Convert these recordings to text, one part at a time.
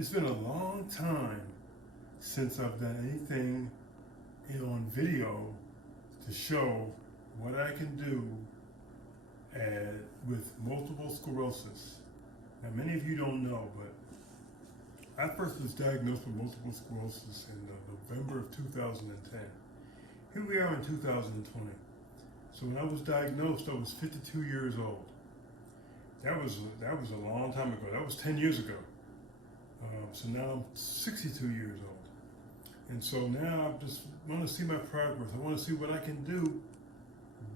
It's been a long time since I've done anything on video to show what I can do with multiple sclerosis. Now, many of you don't know, but I first was diagnosed with multiple sclerosis in November of 2010. Here we are in 2020. So when I was diagnosed, I was 52 years old. That was a long time ago. That was 10 years ago. So now I'm 62 years old. And so now I just want to see my progress. I want to see what I can do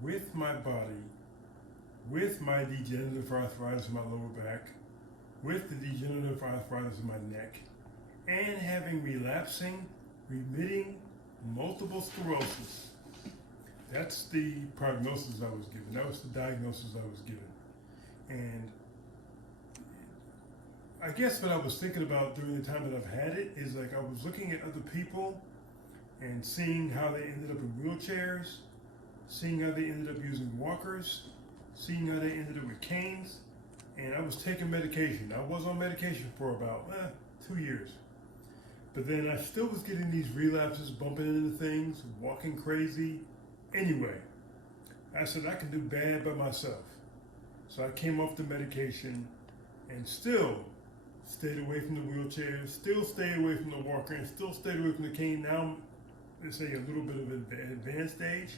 with my body, with my degenerative arthritis in my lower back, with the degenerative arthritis in my neck, and having relapsing, remitting multiple sclerosis. That's the prognosis I was given. That was the diagnosis I was given. And I guess what I was thinking about during the time that I've had it is like I was looking at other people and seeing how they ended up in wheelchairs, seeing how they ended up using walkers, seeing how they ended up with canes, and I was taking medication. I was on medication for about 2 years. But then I still was getting these relapses, bumping into things, walking crazy. Anyway, I said I can do bad by myself. So I came off the medication and still stayed away from the wheelchair, still stayed away from the walker, and still stayed away from the cane. Now I'm, let's say, a little bit of an advanced age.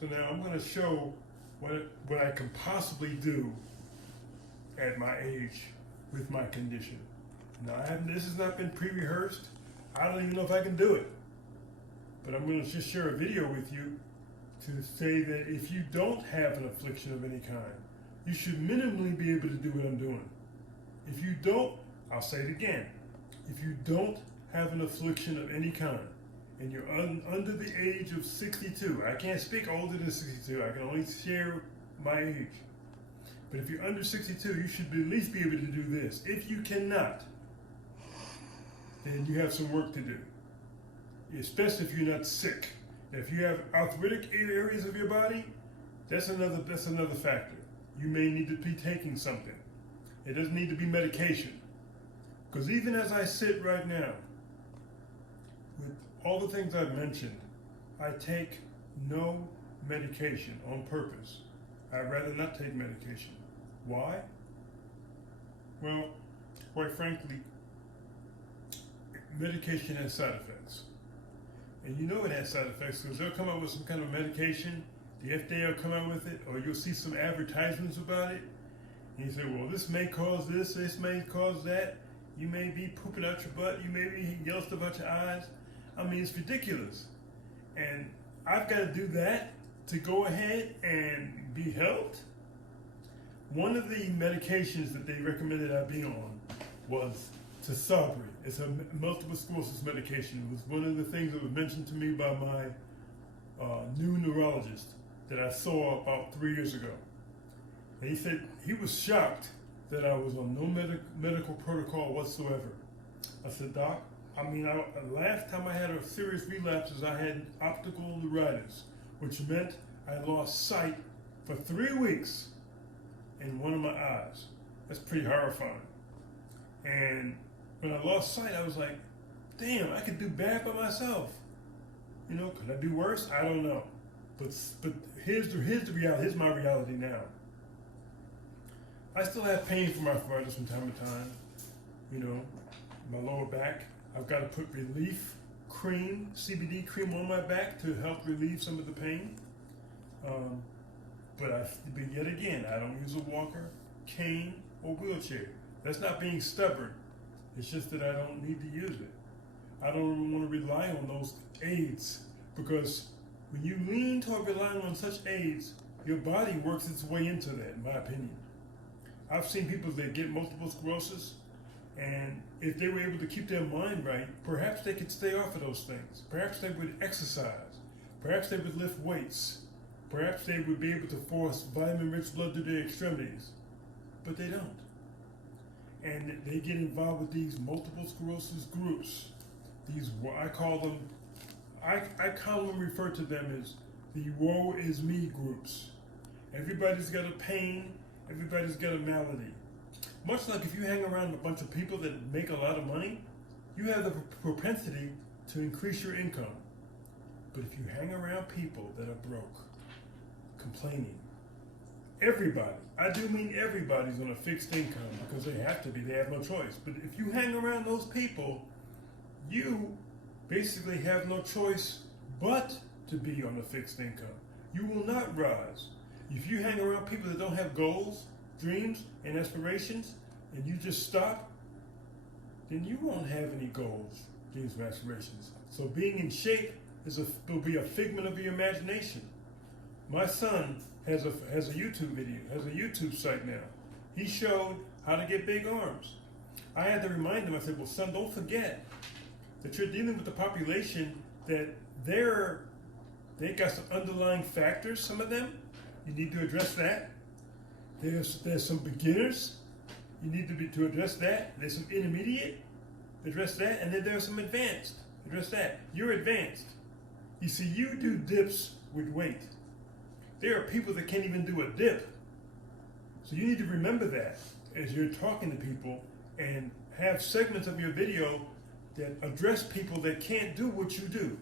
So now I'm going to show what I can possibly do at my age with my condition. Now, this has not been pre-rehearsed. I don't even know if I can do it. But I'm going to just share a video with you to say that if you don't have an affliction of any kind, you should minimally be able to do what I'm doing. If you don't, I'll say it again. If you don't have an affliction of any kind, and you're under the age of 62, I can't speak older than 62, I can only share my age. But if you're under 62, you should at least be able to do this. If you cannot, then you have some work to do, especially if you're not sick. If you have arthritic areas of your body, that's another factor. You may need to be taking something. It doesn't need to be medication. Because even as I sit right now, with all the things I've mentioned, I take no medication on purpose. I'd rather not take medication. Why? Well, quite frankly, medication has side effects. And you know it has side effects because they'll come out with some kind of medication, the FDA will come out with it, or you'll see some advertisements about it, and you say, well, this may cause this may cause that, you may be pooping out your butt, you may be yellow stuff out your eyes. I mean, it's ridiculous. And I've got to do that to go ahead and be helped? One of the medications that they recommended I be on was Tisabri. It's a multiple sclerosis medication. It was one of the things that was mentioned to me by my new neurologist that I saw about 3 years ago. And he said he was shocked that I was on no medical protocol whatsoever. I said, Doc, last time I had a serious relapses, I had optical neuritis, which meant I lost sight for 3 weeks in one of my eyes. That's pretty horrifying. And when I lost sight, I was like, damn, I could do bad by myself. You know, could I do worse? I don't know. But here's the reality. Here's my reality now. I still have pain from arthritis from time to time. You know, my lower back. I've got to put relief cream, CBD cream on my back to help relieve some of the pain. But yet again, I don't use a walker, cane, or wheelchair. That's not being stubborn. It's just that I don't need to use it. I don't want to rely on those aids because when you lean toward relying on such aids, your body works its way into that, in my opinion. I've seen people that get multiple sclerosis, and if they were able to keep their mind right, perhaps they could stay off of those things. Perhaps they would exercise. Perhaps they would lift weights. Perhaps they would be able to force vitamin-rich blood to their extremities. But they don't. And they get involved with these multiple sclerosis groups. These, I call them, I commonly refer to them as the woe is me groups. Everybody's got a pain, everybody's got a malady. much like if you hang around a bunch of people that make a lot of money, you have the propensity to increase your income. But if you hang around people that are broke, complaining, everybody, I do mean everybody's on a fixed income because they have to be, they have no choice. But if you hang around those people, you basically have no choice but to be on a fixed income. You will not rise. If you hang around people that don't have goals, dreams, and aspirations, and you just stop, then you won't have any goals, dreams, and aspirations. So being in shape will be a figment of your imagination. My son has a YouTube video, has a YouTube site now. He showed how to get big arms. I had to remind him, I said, well, son, don't forget that you're dealing with the population that they got some underlying factors, some of them. You need to address that. There's some beginners. You need to address that. There's some intermediate. Address that. And then there's some advanced. Address that. You're advanced. You see, you do dips with weight. There are people that can't even do a dip. So you need to remember that as you're talking to people, and have segments of your video that address people that can't do what you do.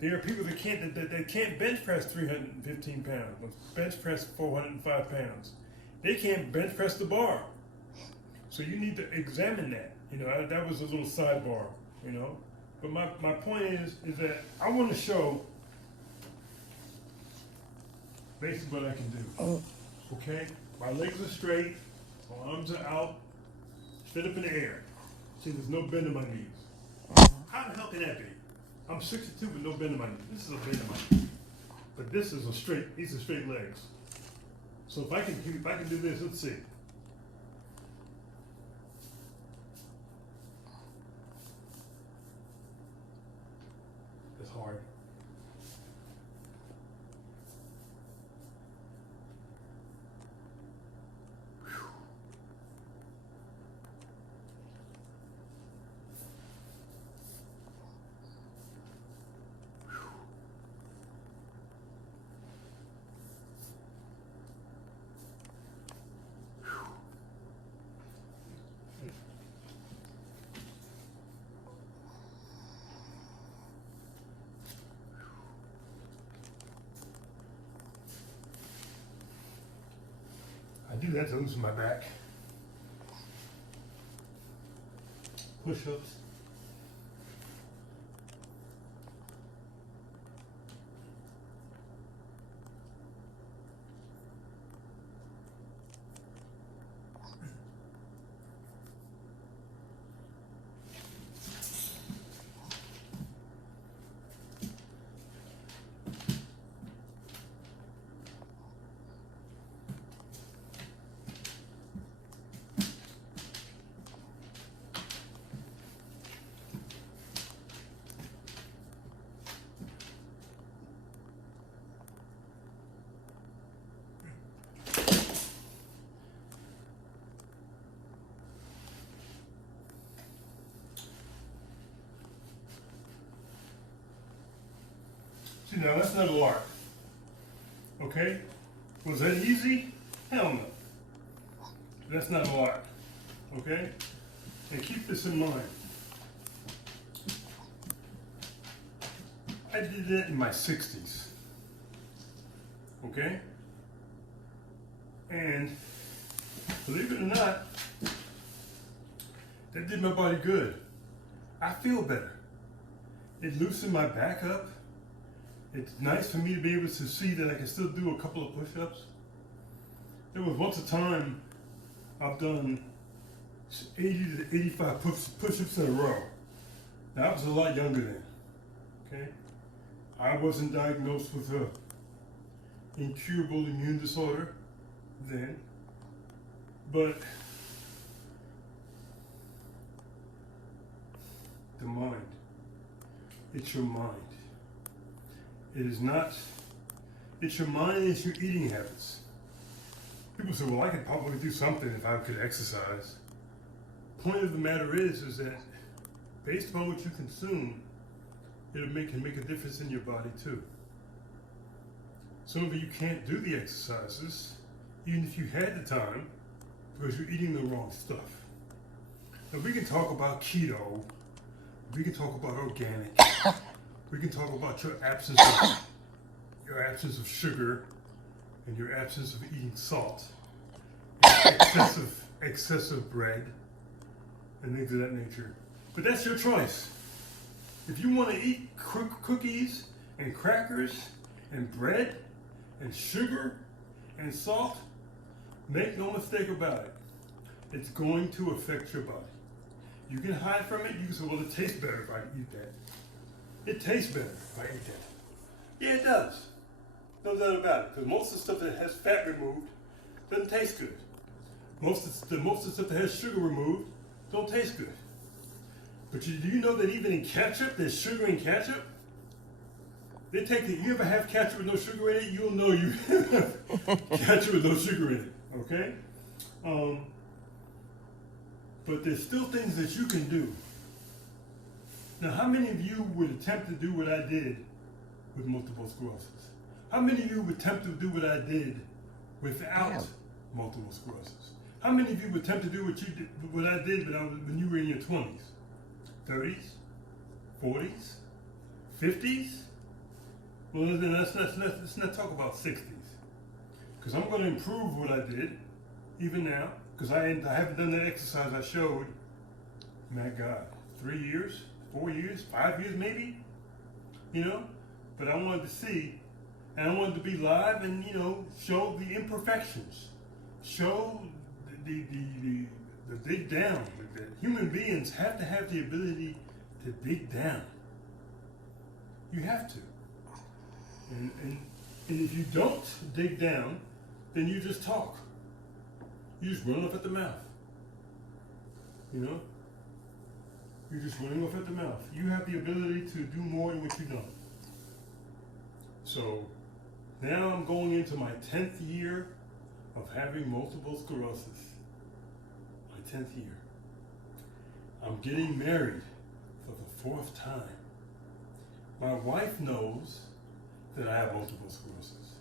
There are people that can't bench press 315 pounds, but bench press 405 pounds. They can't bench press the bar. So you need to examine that. You know, that was a little sidebar, you know. But my point is that I want to show basically what I can do. Okay? My legs are straight, my arms are out, straight up in the air. See, there's no bend in my knees. How the hell can that be? I'm 62 with no bend in my knees. This is a bend in my knee. But this is these are straight legs. So if I can do this, let's see. It's hard. I do that to loosen my back. Push-ups. See, now that's not a lark. Okay? Was that easy? Hell no. That's not a lark. Okay? And keep this in mind. I did that in my 60s. Okay? And believe it or not, that did my body good. I feel better. It loosened my back up. It's nice for me to be able to see that I can still do a couple of push-ups. There was once a time I've done 80 to 85 push-ups in a row. Now I was a lot younger then, okay? I wasn't diagnosed with an incurable immune disorder then, but the mind, it's your mind. It is not, it's your mind, it's your eating habits. People say, well, I could probably do something if I could exercise. Point of the matter is that based upon what you consume, can make a difference in your body too. Some of you can't do the exercises, even if you had the time, because you're eating the wrong stuff. Now we can talk about keto, we can talk about organic, we can talk about your absence of sugar and your absence of eating salt, excessive bread, and things of that nature. But that's your choice. If you want to eat cookies and crackers and bread and sugar and salt, make no mistake about it. It's going to affect your body. You can hide from it. You can say, well, it tastes better if I eat that. It tastes better if I eat that. Yeah, it does. No doubt about it. Because most of the stuff that has fat removed doesn't taste good. Most of the stuff that has sugar removed don't taste good. But do you know that even in ketchup, there's sugar in ketchup? You ever have ketchup with no sugar in it? You'll know you have ketchup with no sugar in it. Okay? But there's still things that you can do. Now, how many of you would attempt to do what I did with multiple sclerosis? How many of you would attempt to do what I did without multiple sclerosis? How many of you would attempt to do what I did when you were in your 20s, 30s, 40s, 50s? Well, then let's not talk about 60s. Because I'm going to improve what I did, even now, because I haven't done that exercise I showed, my God, 3 years, 4 years, 5 years maybe, but I wanted to see, and I wanted to be live and, show the imperfections, show the dig down. That human beings have to have the ability to dig down. You have to. And if you don't dig down, then you just talk. You just run off at the mouth. You're just running off at the mouth. You have the ability to do more than what you know. So now I'm going into my 10th year of having multiple sclerosis. My 10th year. I'm getting married for the 4th time. My wife knows that I have multiple sclerosis.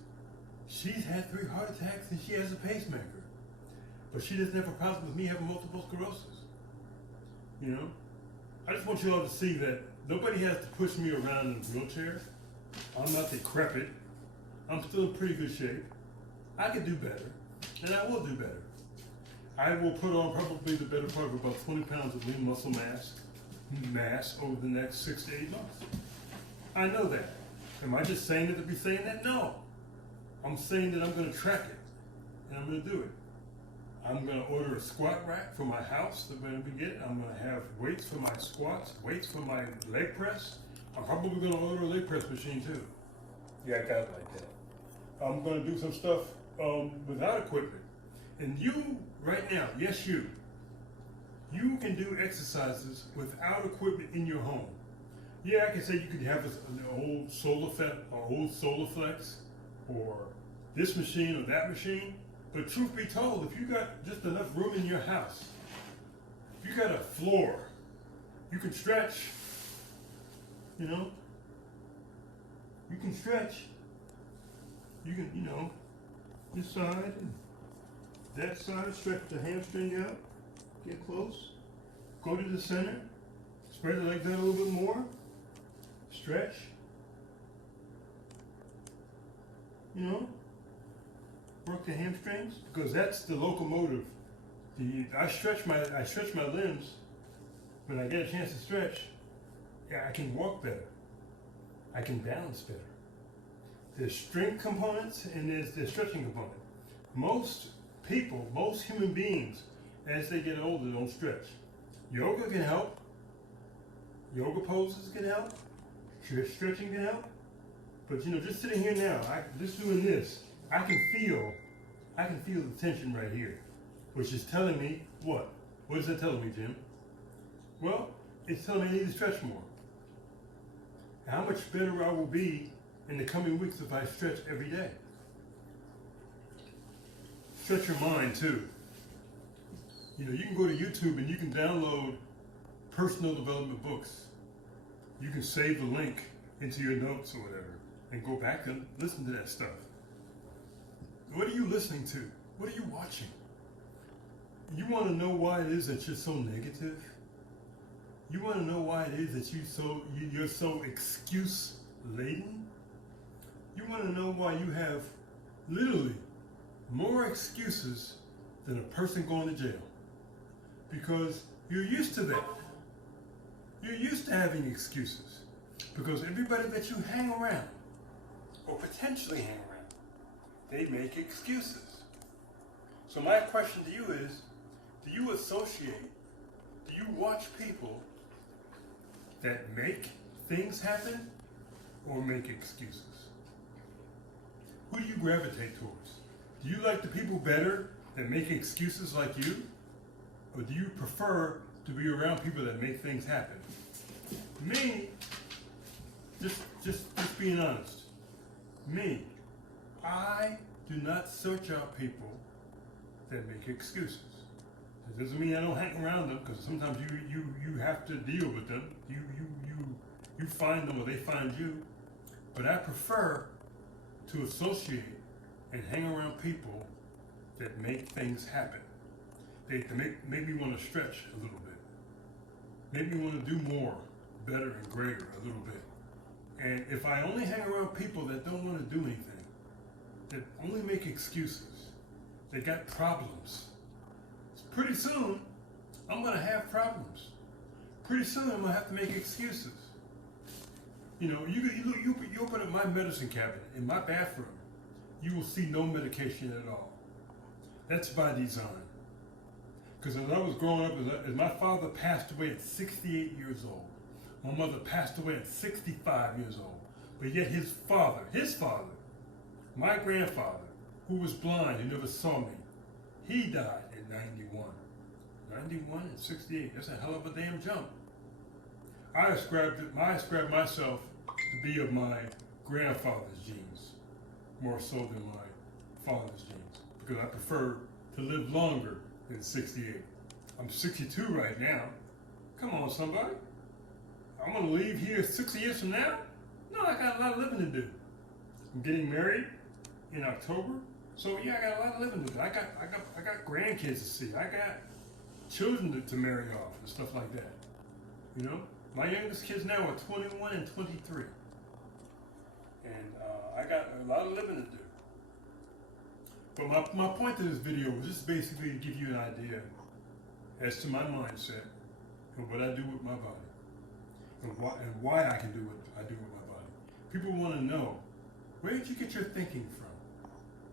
She's had 3 heart attacks and she has a pacemaker. But she doesn't have a problem with me having multiple sclerosis. I just want you all to see that nobody has to push me around in a wheelchair. I'm not decrepit. I'm still in pretty good shape. I can do better, and I will do better. I will put on probably the better part of about 20 pounds of lean muscle mass over the next 6 to 8 months. I know that. Am I just saying it to be saying that? No. I'm saying that I'm going to track it, and I'm going to do it. I'm going to order a squat rack for my house that we're going to get. I'm going to have weights for my squats, weights for my leg press. I'm probably going to order a leg press machine too. Yeah, I got it like that. I'm going to do some stuff without equipment. And you, right now, yes you can do exercises without equipment in your home. Yeah, I can say you could have an old SolarFlex or this machine or that machine. But truth be told, if you got just enough room in your house, if you got a floor, you can stretch, you can stretch. You can, this side and that side, stretch the hamstring out, get close, go to the center, spread the legs out a little bit more, stretch, work the hamstrings, because that's the locomotive. I stretch my limbs when I get a chance to stretch. Yeah, I can walk better. I can balance better. There's strength components and there's the stretching component. Most people, most human beings, as they get older, don't stretch. Yoga can help. Yoga poses can help. Stretching can help. But just sitting here now, just doing this, I can feel the tension right here, which is telling me what? What is that telling me, Jim? Well, it's telling me I need to stretch more. How much better I will be in the coming weeks if I stretch every day. Stretch your mind too. You can go to YouTube and you can download personal development books. You can save the link into your notes or whatever and go back and listen to that stuff. What are you listening to? What are you watching? You want to know why it is that you're so negative? You want to know why it is that you're so excuse laden? You want to know why you have literally more excuses than a person going to jail? Because you're used to that. You're used to having excuses. Because everybody that you hang around, or potentially hang around, they make excuses. So my question to you is, do you associate, do you watch people that make things happen or make excuses? Who do you gravitate towards? Do you like the people better that make excuses like you? Or do you prefer to be around people that make things happen? Me, just being honest, me, I do not search out people that make excuses. It doesn't mean I don't hang around them, because sometimes you have to deal with them. You find them or they find you. But I prefer to associate and hang around people that make things happen. They make me want to stretch a little bit. Make me want to do more, better and greater a little bit. And if I only hang around people that don't want to do anything, that only make excuses, they got problems, pretty soon I'm going to have problems. Pretty soon I'm going to have to make excuses. You know, you open up my medicine cabinet in my bathroom, you will see no medication at all. That's by design. Because as I was growing up, as my father passed away at 68 years old, my mother passed away at 65 years old, but yet his father, my grandfather, who was blind, who never saw me, he died at 91. 91 and 68, that's a hell of a damn jump. I ascribed myself to be of my grandfather's genes, more so than my father's genes, because I prefer to live longer than 68. I'm 62 right now. Come on, somebody. I'm gonna leave here 60 years from now? No, I got a lot of living to do. I'm getting married in October, so yeah, I got a lot of living to do. I got grandkids to see. I got children to marry off and stuff like that. You know, my youngest kids now are 21 and 23, and I got a lot of living to do. But my point to this video was just basically to give you an idea as to my mindset and what I do with my body, and why I can do what I do with my body. People want to know, where did you get your thinking from?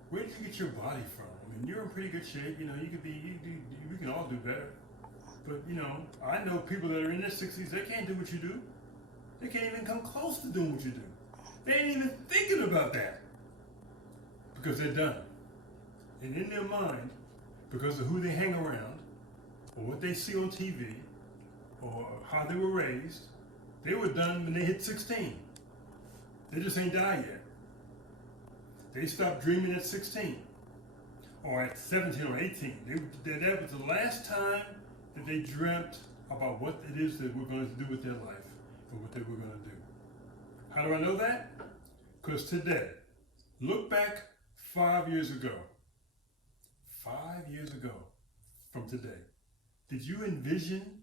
Where did you get your body from? I mean, you're in pretty good shape. You know, we can all do better. But you know, I know people that are in their 60s. They can't do what you do. They can't even come close to doing what you do. They ain't even thinking about that because they're done. And in their mind, because of who they hang around, or what they see on TV, or how they were raised, they were done when they hit 16. They just ain't died yet. They stopped dreaming at 16, or at 17 or 18. That was the last time that they dreamt about what it is that we're going to do with their life, and what they were going to do. How do I know that? Because today, look back 5 years ago. 5 years ago from today, did you envision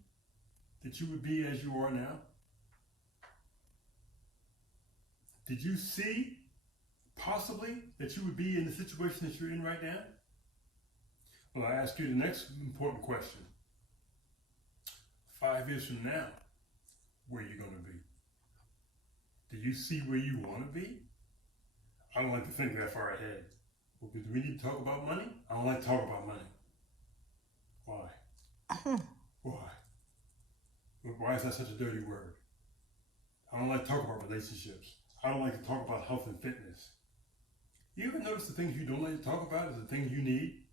that you would be as you are now? Did you see possibly that you would be in the situation that you're in right now? Well, I ask you the next important question. 5 years from now, where are you going to be? Do you see where you want to be? I don't like to think that far ahead. Do we need to talk about money? I don't like to talk about money. Why? Why? Why is that such a dirty word? I don't like to talk about relationships. I don't like to talk about health and fitness. You ever notice the things you don't like to talk about is the things you need?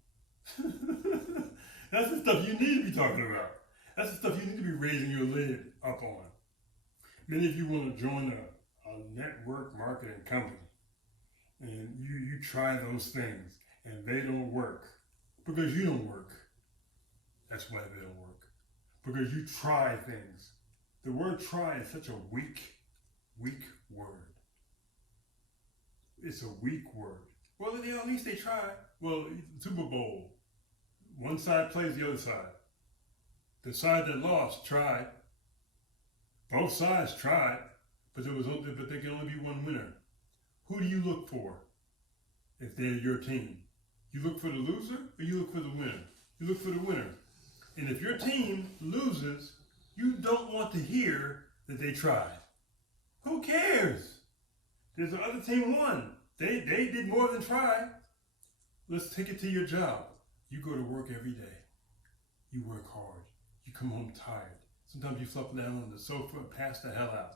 That's the stuff you need to be talking about. That's the stuff you need to be raising your lid up on. Many of you want to join a network marketing company. And you try those things, and they don't work. Because you don't work. That's why they don't work. Because you try things. The word try is such a weak word. It's a weak word. Well, at least they try. Well, Super Bowl, one side plays the other side. The side that lost tried. Both sides tried, but there can only be one winner. Who do you look for if they're your team? You look for the loser or you look for the winner? You look for the winner. And if your team loses, you don't want to hear that they tried. Who cares? There's the other team won. They did more than try. Let's take it to your job. You go to work every day. You work hard. You come home tired. Sometimes you flop down on the sofa and pass the hell out.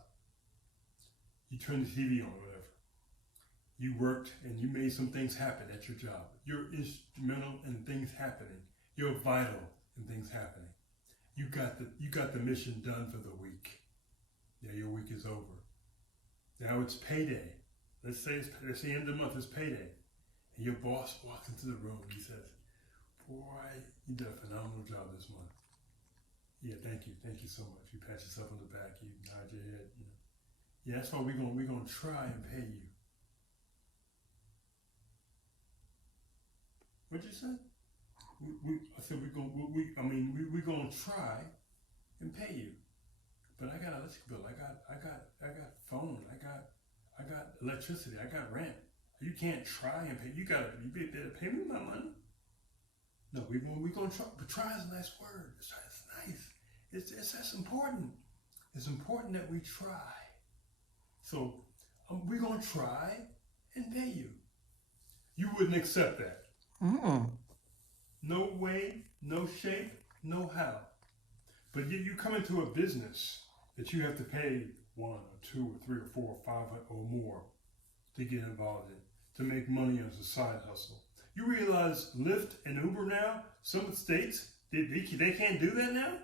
You turn the TV on or whatever. You worked and you made some things happen at your job. You're instrumental in things happening. You're vital in things happening. You got the mission done for the week. Yeah, your week is over. Now it's payday. Let's say the end of the month is payday. And your boss walks into the room and he says, "Boy, you did a phenomenal job this month." "Yeah, thank you so much." You pat yourself on the back, you nod your head. You know. "Yeah, that's why we're gonna try and pay you." What'd you say? I said we're gonna try and pay you. But I got electric bill. I got phone. I got electricity. I got rent. You can't try and pay. You better pay me my money. No, we're gonna try. But try is a nice word. It's nice. That's important. It's important that we try. So we're gonna try and pay you. You wouldn't accept that. No way, no shape, no how. But you come into a business that you have to pay 1 or 2 or 3 or 4 or 5 or more to get involved in, to make money as a side hustle. You realize Lyft and Uber now, some states, they can't do that now?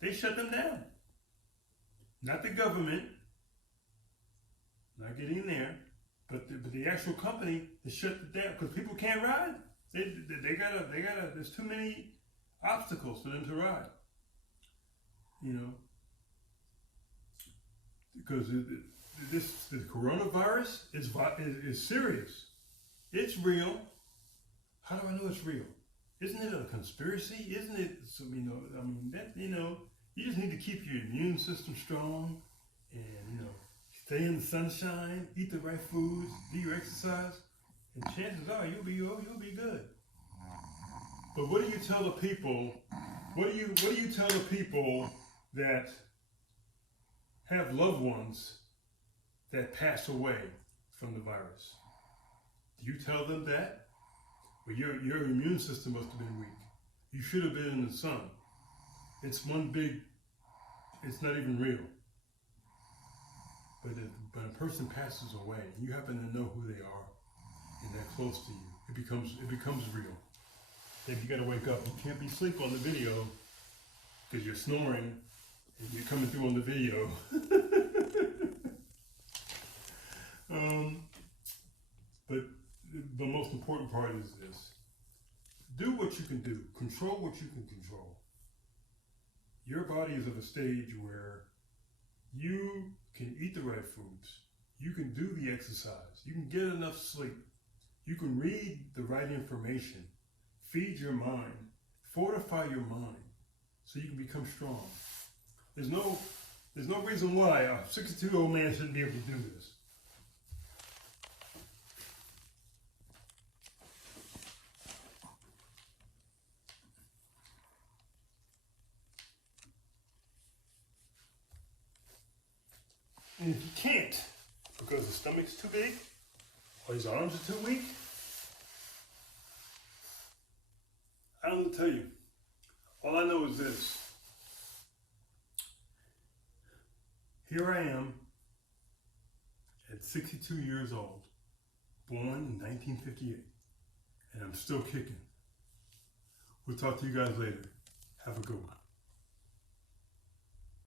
They shut them down. Not the government, not getting in there, but the actual company has shut it down because people can't ride. They gotta, there's too many obstacles for them to ride. You know, because the coronavirus is serious. It's real. How do I know it's real? Isn't it a conspiracy? Isn't it? So, you just need to keep your immune system strong, and stay in the sunshine, eat the right foods, do your exercise, and chances are you'll be good. But what do you tell the people? What do you tell the people that have loved ones that pass away from the virus? Do you tell them that? Well, your immune system must have been weak. You should have been in the sun. It's it's not even real. But a person passes away and you happen to know who they are and they're close to you, it becomes real. Then you gotta wake up. You can't be asleep on the video because you're snoring and you're coming through on the video. But the most important part is this. Do what you can do. Control what you can control. Your body is at a stage where you can eat the right foods. You can do the exercise. You can get enough sleep. You can read the right information. Feed your mind. Fortify your mind so you can become strong. There's no reason why a 62-year-old man shouldn't be able to do this. And if you can't, because the stomach's too big, or his arms are too weak, I don't know what to tell you. All I know is this. Here I am at 62 years old, born in 1958, and I'm still kicking. We'll talk to you guys later. Have a good one.